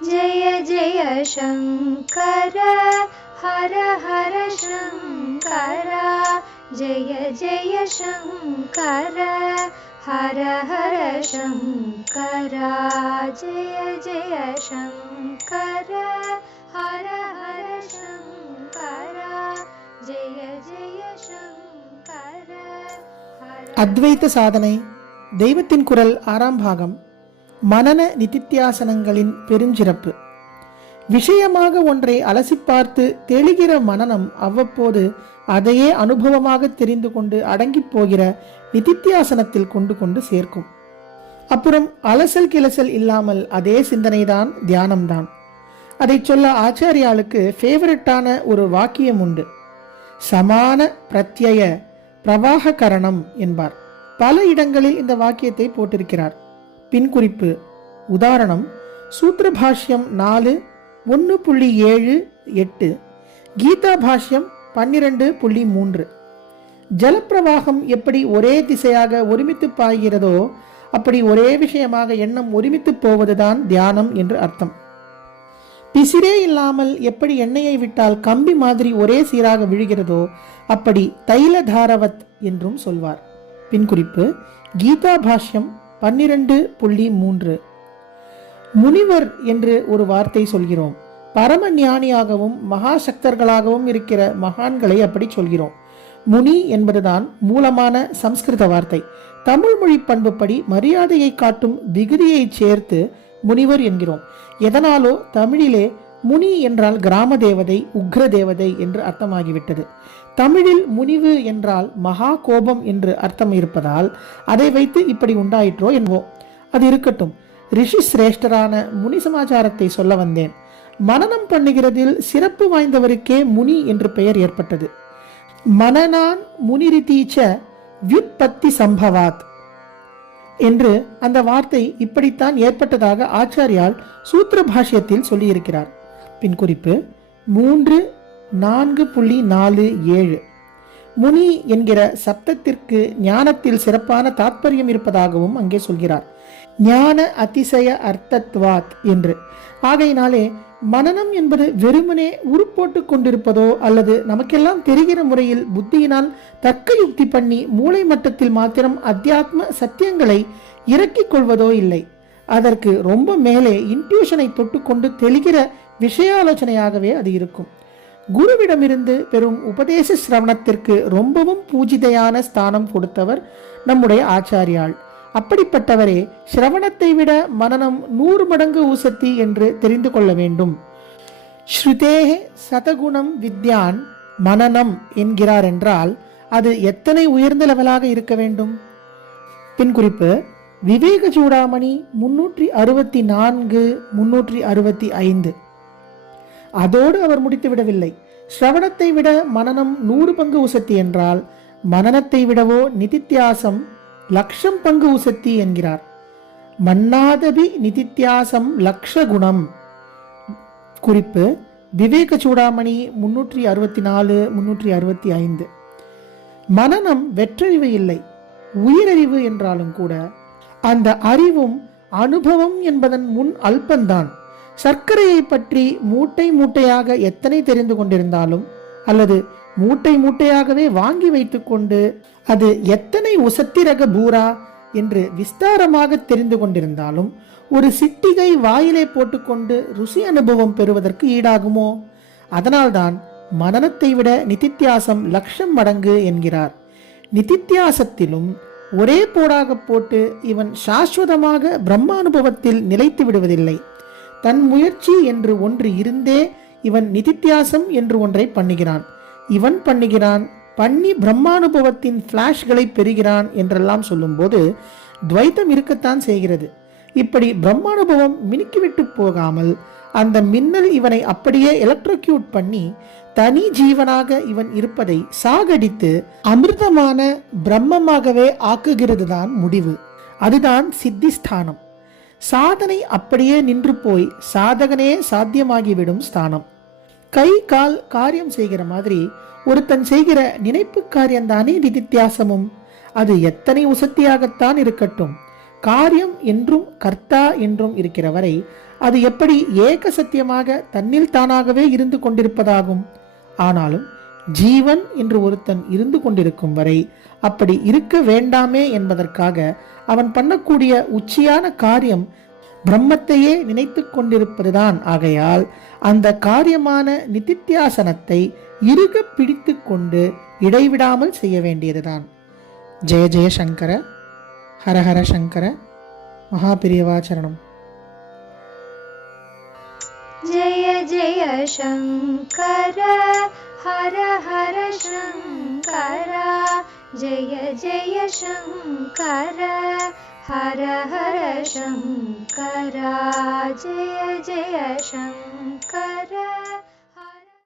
जय जय शङ्कर हर हर शङ्कर जय जय शङ्कर हर हर शङ्कर जय जय शङ्कर हर हर शङ्कर जय जय शङ्कर அத்வைத சாதனை தெய்வத்தின் குரல் 6ஆம் பாகம் மனன நிதித்தியாசனங்களின் பெருஞ்சிறப்பு. விஷயமாக ஒன்றை அலசி பார்த்து தெளிகிற மனனம் அவ்வப்போது அதையே அனுபவமாக தெரிந்து கொண்டு அடங்கி போகிற நிதித்தியாசனத்தில் கொண்டு கொண்டு சேர்க்கும். அப்புறம் அலசல் கிளசல் இல்லாமல் அதே சிந்தனைதான், தியானம்தான். அதை சொல்ல ஆச்சாரியாளுக்கு ஃபேவரட்டான ஒரு வாக்கியம் உண்டு. சமான பிரத்யய பிரவாக கரணம் என்பார். பல இடங்களில் இந்த வாக்கியத்தை போட்டிருக்கிறார். பின் குறிப்பு: உதாரணம், சூத்திர பாஷ்யம் 4:1.7-8, கீதா பாஷ்யம் 12.3. ஜலப்பிரவாகம் எப்படி ஒரே திசையாக ஒருமித்து பாய்கிறதோ அப்படி ஒரே விஷயமாக எண்ணம் ஒருமித்து போவதுதான் தியானம் என்று அர்த்தம். பிசிரே இல்லாமல் எப்படி எண்ணெயை விட்டால் கம்பி மாதிரி ஒரே சீராக விழுகிறதோ அப்படி தைல தாரவத் என்றும் சொல்வார். பின் குறிப்பு: கீதா பாஷ்யம் 12.3. முனிவர் என்று ஒரு வார்த்தை சொல்கிறோம். பரம ஞானியாகவும் மகாசக்தர்களாகவும் இருக்கிற மகான்களை அப்படி சொல்கிறோம். முனி என்பதுதான் மூலமான சம்ஸ்கிருத வார்த்தை. தமிழ் மொழி பண்புப்படி மரியாதையை காட்டும் விகுதியை சேர்த்து முனிவர் என்கிறோம். எதனாலோ தமிழிலே முனி என்றால் கிராம தேவதை, உக்ர தேவதை என்று அர்த்தமாகிவிட்டது. தமிழில் முனிவு என்றால் மகா கோபம் என்று அர்த்தம் இருப்பதால் அதை வைத்து இப்படி உண்டாயிற்றோ என்போம். அது இருக்கட்டும். ரிஷி சிரேஷ்டரான முனி சமாச்சாரத்தை சொல்ல வந்தேன். மனனம் பண்ணுகிறதில் சிறப்பு வாய்ந்தவருக்கே முனி என்று பெயர் ஏற்பட்டது. மனனான் முனிரிதீச்ச வியுத்பத்தி சம்பவாத் என்று அந்த வார்த்தை இப்படித்தான் ஏற்பட்டதாக ஆச்சாரியால் சூத்திர பாஷ்யத்தில் சொல்லியிருக்கிறார். பின் குறிப்பு 3:4.47. முனி என்கிற சப்தத்திற்கு ஞானத்தில் சிறப்பான தாத்பரியம் இருப்பதாகவும் அங்கே சொல்கிறார். ஞான அதிசய அர்த்தத்வாத் என்று. ஆகையினாலே மனனம் என்பது வெறுமனே உருப்போட்டு கொண்டிருப்பதோ அல்லது நமக்கெல்லாம் தெரிகிற முறையில் புத்தியினால் தர்க்க யுக்தி பண்ணி மூளை மட்டத்தில் மாத்திரம் அத்தியாத்ம சத்தியங்களை இறக்கிக் கொள்வதோ இல்லை. அதற்கு ரொம்ப மேலே இன்ட்யூஷனை தொட்டுக்கொண்டு தெளிகிற விஷயாலோசனையாகவே அது இருக்கும். குருவிடமிருந்து பெறும் உபதேச சிரவணத்திற்கு ரொம்பவும் பூஜிதையான ஸ்தானம் கொடுத்தவர் நம்முடைய ஆச்சாரியாள். அப்படிப்பட்டவரே சிரவணத்தை விட மனனம் 100 மடங்கு ஊசத்தி என்று தெரிந்து கொள்ள வேண்டும். ஸ்ருதேஹ சதகுணம் வித்யான் மனனம் என்கிறார் என்றால் அது எத்தனை உயர்ந்த லெவலாக இருக்க வேண்டும்? பின் குறிப்பு: விவேக சூடாமணி 364-365. அதோடு அவர் முடித்து விடவில்லை. ஸ்ரவணத்தை விட மனனம் 100 பங்கு உசத்தி என்றால் மனனத்தை விடவோ நிதித்தியாசம் 1,00,000 பங்கு உசத்தி என்கிறார். மன்னாதபி நிதித்தியாசம் 1,00,000 குணம். குறிப்பு: விவேக சூடாமணி 364-365. மனனம் வெற்றறிவு இல்லை, உயிரறிவு என்றாலும் கூட அந்த அறிவும் அனுபவம் என்பதன் முன் அல்பந்தான். சர்க்கரையை பற்றி மூட்டை மூட்டையாக எத்தனை தெரிந்து கொண்டிருந்தாலும் அல்லது மூட்டை மூட்டையாகவே வாங்கி வைத்துக்கொண்டு அது எத்தனை உசத்திரக பூரா என்று விஸ்தாரமாக தெரிந்து கொண்டிருந்தாலும் ஒரு சிட்டிகை வாயிலே போட்டுக்கொண்டு ருசி அனுபவம் பெறுவதற்கு ஈடாகுமோ? அதனால்தான் மனனத்தை விட நிதித்தியாசம் 1,00,000 மடங்கு என்கிறார். நிதித்தியாசத்திலும் ஒரே போடாக போட்டு இவன் சாஸ்வதமாக பிரம்மானுபவத்தில் நிலைத்து விடுவதில்லை. தன் முயற்சி என்று ஒன்று இருந்தே இவன் நிதித்தியாசம் என்று ஒன்றை பண்ணுகிறான். இவன் பண்ணுகிறான், பண்ணி பிரம்மானுபவத்தின் பிளாஷ்களை பெறுகிறான் என்றெல்லாம் சொல்லும்போது துவைத்தம் இருக்கத்தான் செய்கிறது. இப்படி பிரம்மானுபவம் மினுக்கிவிட்டு போகாமல் அந்த மின்னல் இவனை அப்படியே எலக்ட்ரோக்யூட் பண்ணி தனி ஜீவனாக இவன் இருப்பதை சாகடித்து அமிர்தமான பிரம்மமாகவே ஆக்குகிறது தான் முடிவு. அதுதான் சித்திஸ்தானம். சாதனை அப்படியே நின்று போய் சாதகனே சாத்தியமாகிவிடும் ஸ்தானம். கை கால் காரியம் செய்கிற மாதிரி ஒருத்தன் செய்கிற நினைப்பு காரியம்தானே நிதித்தியாசமும். அது எத்தனை உசத்தியாகத்தான் இருக்கட்டும், காரியம் என்றும் கர்த்தா என்றும் இருக்கிற வரை அது எப்படி ஏக சத்தியமாக தன்னில் தானாகவே இருந்து கொண்டிருப்பதாகும்? ஆனாலும் ஜீவன் என்று ஒருத்தன் இருந்து கொண்டிருக்கும் வரை அப்படி இருக்க வேண்டாமே என்பதற்காக அவன் பண்ணக்கூடிய உச்சியான காரியம் பிரம்மத்தையே நினைத்து கொண்டிருப்பதுதான். ஆகையால் அந்த காரியமான நிதித்தியாசனத்தை இறுக பிடித்து கொண்டு இடைவிடாமல் செய்ய வேண்டியதுதான். ஜெய ஜெய சங்கர, ஹரஹர சங்கர, மகாபிரியவாச்சரணம். जय जय शङ्कर हर हर शङ्कर जय जय शङ्कर हर हर शङ्कर जय जय शङ्कर।